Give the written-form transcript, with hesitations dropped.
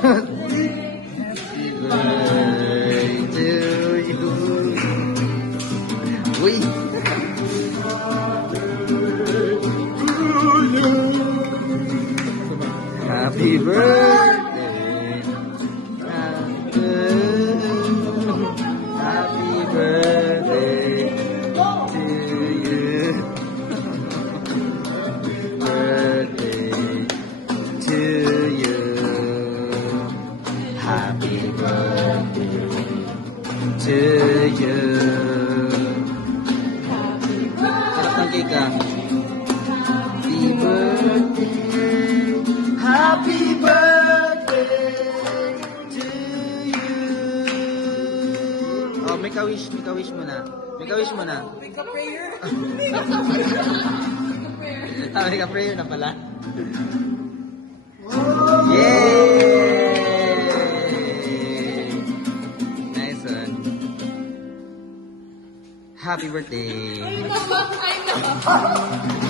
birthday to you. Uy! Happy birthday. Happy birthday to you. Birthday to you. Happy birthday to you. Sarap ng cake ah. Happy birthday. Happy birthday to you. Oh, make a wish mo na. Make a wish mo na. Make a prayer. Make a prayer na pala. Yay! Nice one. Happy birthday. I know.